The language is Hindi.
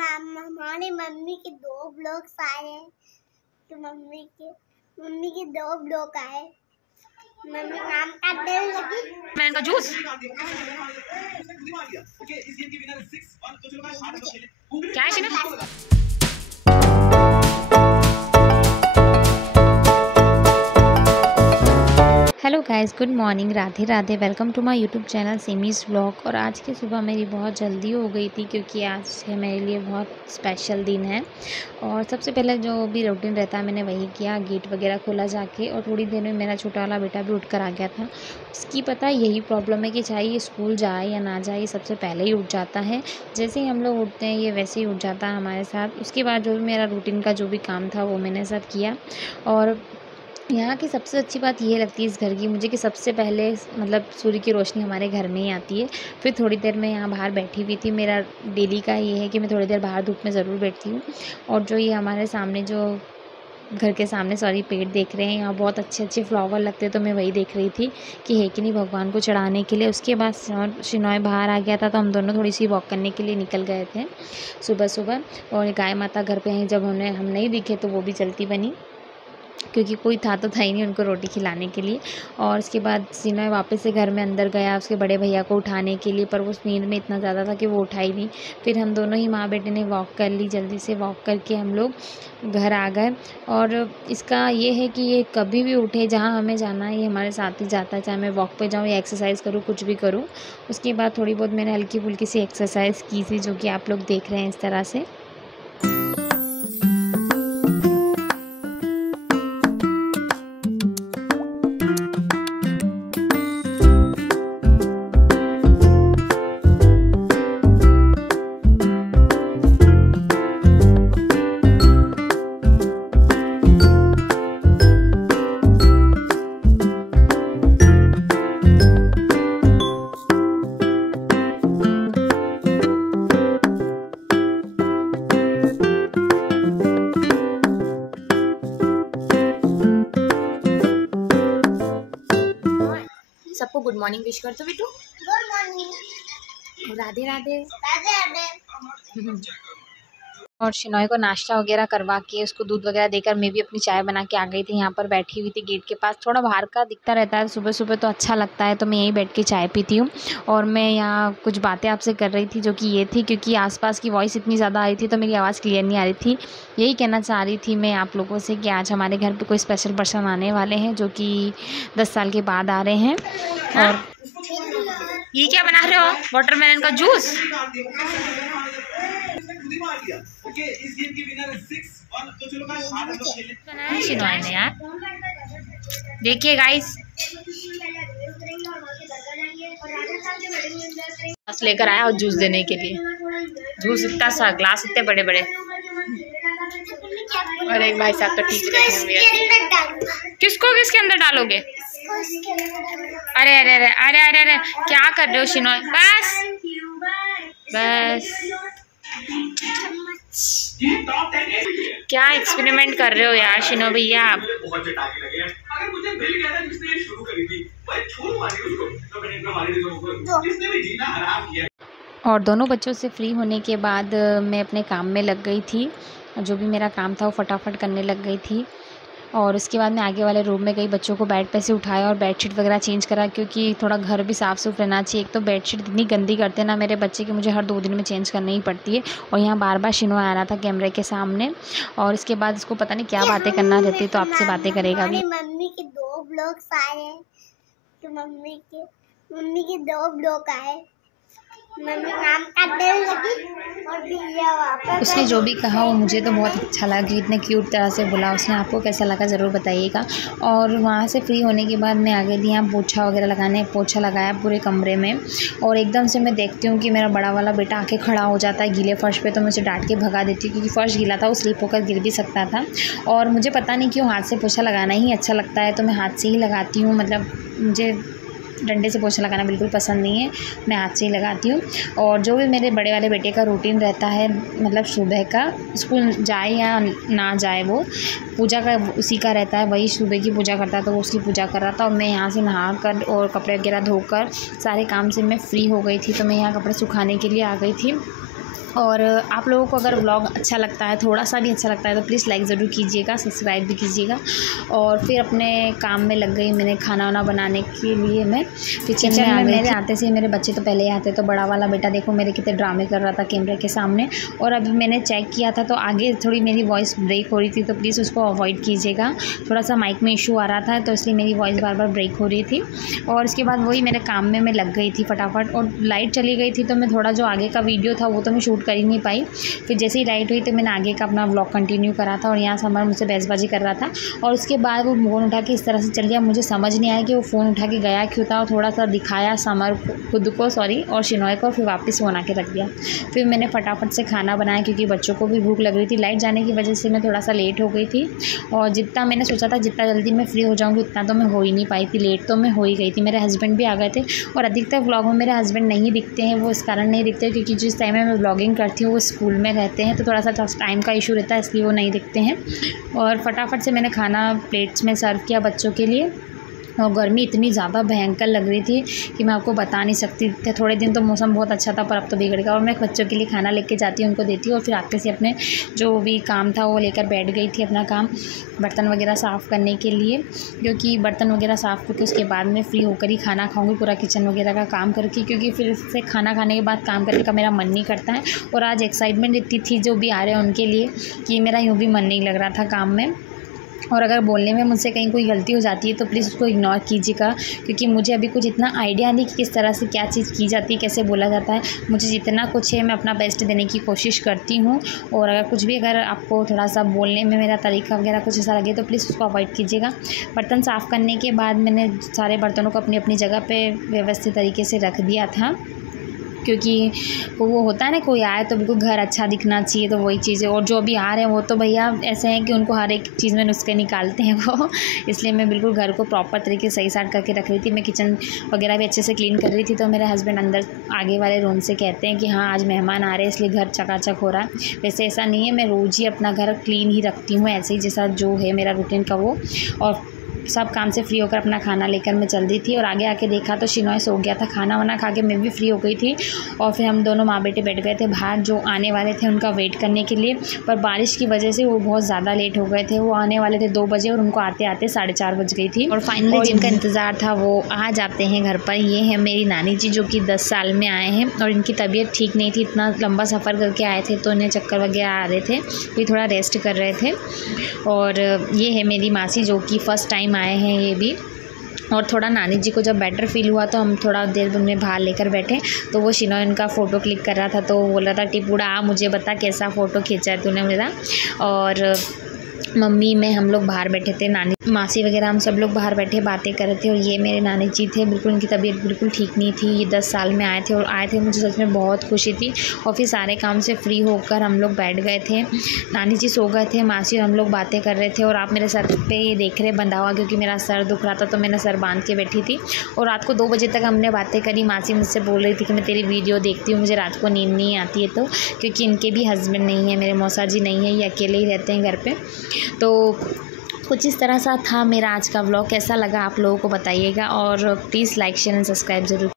हमारी मम्मी के 2 ब्लॉग्स आए हैं, तो मम्मी के 2 ब्लॉग आए। मम्मी काम करने लगी। मैंने का जूस क्या है Shinu? Hello guys, good morning, Radhe Radhe. Welcome to my YouTube channel Simi's vlog. और आज की सुबह मेरी बहुत जल्दी हो गई थी क्योंकि आज है मेरे लिए बहुत स्पेशल दिन है। और सबसे पहले जो भी रूटीन रहता है मैंने वही किया, गेट वगैरह खोला जाके। और थोड़ी देर में मेरा छोटा वाला बेटा भी उठ कर आ गया था। उसकी पता यही प्रॉब्लम है कि चाहे ये स्कूल जाए या ना जाए, ये सबसे पहले ही उठ जाता है। जैसे ही हम लोग उठते हैं ये वैसे ही उठ जाता है हमारे साथ। उसके बाद जो भी मेरा रूटीन का जो भी काम था वो मैंने सब किया। और यहाँ की सबसे अच्छी बात ये लगती है इस घर की मुझे कि सबसे पहले मतलब सूर्य की रोशनी हमारे घर में ही आती है। फिर थोड़ी देर मैं यहाँ बाहर बैठी हुई थी। मेरा डेली का ये है कि मैं थोड़ी देर बाहर धूप में ज़रूर बैठती हूँ। और जो ये हमारे सामने जो घर के सामने पेड़ देख रहे हैं, यहाँ बहुत अच्छे अच्छे फ्लावर लगते हैं, तो मैं वही देख रही थी कि है कि नहीं भगवान को चढ़ाने के लिए। उसके बाद शिनॉय बाहर आ गया था, तो हम दोनों थोड़ी सी वॉक करने के लिए निकल गए थे सुबह सुबह। और गाय माता घर पे हैं, जब हम नहीं दिखे तो वो भी चलती बनी क्योंकि कोई था ही नहीं उनको रोटी खिलाने के लिए। और उसके बाद शिनॉय वापस से घर में अंदर गया उसके बड़े भैया को उठाने के लिए, पर वो नींद में इतना ज़्यादा था कि वो उठा ही नहीं। फिर हम दोनों ही माँ बेटे ने वॉक कर ली, जल्दी से वॉक करके हम लोग घर आ गए। और इसका ये है कि ये कभी भी उठे, जहाँ हमें जाना है ये हमारे साथ ही जाता है, चाहे मैं वॉक पे जाऊँ या एक्सरसाइज़ करूँ, कुछ भी करूँ। उसके बाद थोड़ी बहुत मैंने हल्की फुल्की सी एक्सरसाइज़ की थी, जो कि आप लोग देख रहे हैं इस तरह से। सबको गुड मॉर्निंग विश कर दो बेटू। Good morning, Radhe Radhe. राधे राधे। और शिनॉय को नाश्ता वगैरह करवा के उसको दूध वगैरह देकर मैं भी अपनी चाय बना के आ गई थी। यहाँ पर बैठी हुई थी गेट के पास। थोड़ा बाहर का दिखता रहता है सुबह सुबह तो अच्छा लगता है, तो मैं यहीं बैठ के चाय पीती हूँ। और मैं यहाँ कुछ बातें आपसे कर रही थी, जो कि ये थी क्योंकि आसपास की वॉइस इतनी ज़्यादा आ रही थी तो मेरी आवाज़ क्लियर नहीं आ रही थी। यही कहना चाह रही थी मैं आप लोगों से कि आज हमारे घर पर कोई स्पेशल पर्सन आने वाले हैं, जो कि 10 साल के बाद आ रहे हैं। और ये क्या बना रहे हो? वाटरमेलन का जूस। शिनॉय ने यार देखिए गाइस ग्लास लेकर आया और जूस देने के लिए। जूस इतना सा ग्लास इतने बड़े बड़े। और एक भाई साहब तो ठीक है। किसको किसके अंदर डालोगे? अरे अरे अरे अरे अरे अरे क्या कर रहे हो शिनॉय? बस बस क्या एक्सपेरिमेंट कर रहे हो यार शिनो भैया आप? और दोनों बच्चों से फ्री होने के बाद मैं अपने काम में लग गई थी। जो भी मेरा काम था वो फटाफट करने लग गई थी। और उसके बाद मैं आगे वाले रूम में गई, बच्चों को बेड पे से उठाया और बेडशीट वगैरह चेंज करा, क्योंकि थोड़ा घर भी साफ़ सुफ रहना चाहिए। एक तो बेडशीट इतनी गंदी करते हैं ना मेरे बच्चे कि मुझे हर 2 दिन में चेंज करनी ही पड़ती है। और यहाँ बार बार शिनो आ रहा था कैमरे के सामने। और इसके बाद इसको पता नहीं क्या बातें करना रहती, तो आपसे बातें करेगा भी। मम्मी के 2 ब्लॉग्स आए हैं, तो मम्मी के 2 ब्लॉग आए। मम्मी काम करने लगी और भैया वापस। उसने जो भी कहा वो मुझे तो बहुत अच्छा लगा, इतने क्यूट तरह से बोला उसने। आपको कैसा लगा ज़रूर बताइएगा। और वहाँ से फ्री होने के बाद मैं आ गई थी यहाँ पोछा वगैरह लगाने। पोछा लगाया पूरे कमरे में। और एकदम से मैं देखती हूँ कि मेरा बड़ा वाला बेटा आके खड़ा हो जाता है गीले फर्श पे, तो मैं उसे डांट के भगा देती हूँ, क्योंकि फ़र्श गीला था, वो स्लिप होकर गिर भी सकता था। और मुझे पता नहीं क्यों हाथ से पोछा लगाना ही अच्छा लगता है, तो मैं हाथ से ही लगाती हूँ। मतलब मुझे डंडे से पोछा लगाना बिल्कुल पसंद नहीं है, मैं हाथ से ही लगाती हूँ। और जो भी मेरे बड़े वाले बेटे का रूटीन रहता है, मतलब सुबह का, स्कूल जाए या ना जाए, वो पूजा का उसी का रहता है। वही सुबह की पूजा करता है तो वो उसकी पूजा कर रहा था। और मैं यहाँ से नहा कर और कपड़े वगैरह धोकर सारे काम से मैं फ्री हो गई थी, तो मैं यहाँ कपड़े सुखाने के लिए आ गई थी। और आप लोगों को अगर व्लॉग अच्छा लगता है, थोड़ा सा भी अच्छा लगता है, तो प्लीज़ लाइक ज़रूर कीजिएगा, सब्सक्राइब भी कीजिएगा। और फिर अपने काम में लग गई मैंने। खाना वाना बनाने के लिए मैं किचन में आ गई। मेरे आते से मेरे बच्चे तो पहले ही आते, तो बड़ा वाला बेटा देखो मेरे कितने ड्रामे कर रहा था कैमरे के सामने। और अभी मैंने चेक किया था तो आगे थोड़ी मेरी वॉइस ब्रेक हो रही थी, तो प्लीज़ उसको अवॉइड कीजिएगा। थोड़ा सा माइक में इशू आ रहा था, तो इसलिए मेरी वॉइस बार बार ब्रेक हो रही थी। और उसके बाद वही मेरे काम में मैं लग गई थी फटाफट, और लाइट चली गई थी, तो मैं थोड़ा जो आगे का वीडियो था वो तो मैं शूट कर ही नहीं पाई। फिर जैसे ही लाइट हुई तो मैंने आगे का अपना व्लॉग कंटिन्यू करा था, और यहाँ समर मुझसे बहसबाजी कर रहा था। और उसके बाद वो फ़ोन उठा के इस तरह से चल गया, मुझे समझ नहीं आया कि वो फ़ोन उठा के गया क्यों था। और थोड़ा सा दिखाया समर खुद को और शिनोय को, फिर वापस फ़ोन आके रख दिया। फिर मैंने फटाफट से खाना बनाया, क्योंकि बच्चों को भी भूख लग रही थी। लाइट जाने की वजह से मैं थोड़ा सा लेट हो गई थी, और जितना मैंने सोचा था जितना जल्दी मैं फ्री हो जाऊँगी उतना तो मैं हो ही नहीं पाई थी। लेट तो मैं हो ही गई थी। मेरे हस्बैंड भी आ गए थे, और अधिकतर व्लॉग में मेरे हस्बैंड नहीं दिखते हैं। वो इस कारण नहीं दिखते क्योंकि जिस टाइम में मैं व्लॉगिंग करती हूँ वो स्कूल में रहते हैं, तो थोड़ा सा टाइम का इशू रहता है, इसलिए वो नहीं दिखते हैं। और फटाफट से मैंने खाना प्लेट्स में सर्व किया बच्चों के लिए। और गर्मी इतनी ज़्यादा भयंकर लग रही थी कि मैं आपको बता नहीं सकती। थोड़े दिन तो मौसम बहुत अच्छा था, पर अब तो बिगड़ गया। और मैं बच्चों के लिए खाना लेके जाती हूँ, उनको देती हूँ, और फिर आके से अपने जो भी काम था वो लेकर बैठ गई थी अपना काम, बर्तन वगैरह साफ़ करने के लिए। क्योंकि बर्तन वगैरह साफ़ करके उसके बाद मैं फ्री होकर ही खाना खाऊँगी, पूरा किचन वगैरह का काम करके, क्योंकि फिर से खाना खाने के बाद काम करने का मेरा मन नहीं करता है। और आज एक्साइटमेंट इतनी थी जो भी आ रहे हैं उनके लिए, कि मेरा यूँ भी मन नहीं लग रहा था काम में। और अगर बोलने में मुझसे कहीं कोई गलती हो जाती है तो प्लीज़ उसको इग्नोर कीजिएगा, क्योंकि मुझे अभी कुछ इतना आइडिया नहीं कि किस तरह से क्या चीज़ की जाती है, कैसे बोला जाता है। मुझे जितना कुछ है मैं अपना बेस्ट देने की कोशिश करती हूँ। और अगर आपको थोड़ा सा बोलने में मेरा तरीका वगैरह कुछ ऐसा लगे तो प्लीज़ उसको अवॉइड कीजिएगा। बर्तन साफ़ करने के बाद मैंने सारे बर्तनों को अपनी अपनी जगह पर व्यवस्थित तरीके से रख दिया था, क्योंकि वो होता है ना, कोई आए तो बिल्कुल घर अच्छा दिखना चाहिए, तो वही चीज़ है। और जो भी आ रहे हैं वो तो भैया ऐसे हैं कि उनको हर एक चीज़ में नुस्खे निकालते हैं वो इसलिए मैं बिल्कुल घर को प्रॉपर तरीके से सही साट करके रख रही थी। मैं किचन वगैरह भी अच्छे से क्लीन कर रही थी, तो मेरे हस्बैंड अंदर आगे वाले रूम से कहते हैं कि हाँ आज मेहमान आ रहे हैं इसलिए घर चकाचक हो रहा है। वैसे ऐसा नहीं है, मैं रोज़ ही अपना घर क्लीन ही रखती हूँ, ऐसे ही जैसा जो है मेरा रूटीन का वो। और सब काम से फ्री होकर अपना खाना लेकर मैं चल दी थी। और आगे आके देखा तो शिनोय सो गया था। खाना वाना खा के मैं भी फ्री हो गई थी, और फिर हम दोनों माँ बेटे बैठ गए थे बाहर जो आने वाले थे उनका वेट करने के लिए। पर बारिश की वजह से वो बहुत ज़्यादा लेट हो गए थे। वो आने वाले थे 2 बजे, और उनको आते आते 4:30 बज गई थी। और फाइनली जिनका इंतज़ार था वो आ जाते हैं घर पर। ये है मेरी नानी जी, जो कि 10 साल में आए हैं, और इनकी तबीयत ठीक नहीं थी। इतना लंबा सफ़र करके आए थे तो इन्हें चक्कर वगैरह आ रहे थे, ये थोड़ा रेस्ट कर रहे थे। और ये है मेरी मासी, जो कि फ़र्स्ट टाइम आए हैं ये भी। और थोड़ा नानी जी को जब बेटर फील हुआ तो हम थोड़ा देर उन्हें बाहर लेकर बैठे, तो वो शिनोय उनका फ़ोटो क्लिक कर रहा था, तो वो बोल रहा था टिपूड़ा आ मुझे बता कैसा फ़ोटो खींचा है तूने मेरा। और मम्मी में हम लोग बाहर बैठे थे, नानी मासी वगैरह हम सब लोग बाहर बैठे बातें कर रहे थे। और ये मेरे नानी जी थे, बिल्कुल उनकी तबीयत बिल्कुल ठीक नहीं थी। ये 10 साल में आए थे, और आए थे मुझे सच में बहुत खुशी थी। और फिर सारे काम से फ्री होकर हम लोग बैठ गए थे। नानी जी सो गए थे, मासी और हम लोग बातें कर रहे थे। और आप मेरे सर पे ये देख रहे बंधा हुआ, क्योंकि मेरा सर दुख रहा था तो मैंने सर बांध के बैठी थी। और रात को 2 बजे तक हमने बातें करी। मासी मुझसे बोल रही थी कि मैं तेरी वीडियो देखती हूँ, मुझे रात को नींद नहीं आती है, तो क्योंकि इनके भी हस्बैंड नहीं है, मेरे मौसा जी नहीं है, ये अकेले ही रहते हैं घर पर। तो कुछ इस तरह सा था मेरा आज का व्लॉग। कैसा लगा आप लोगों को बताइएगा, और please like share and subscribe ज़रूर।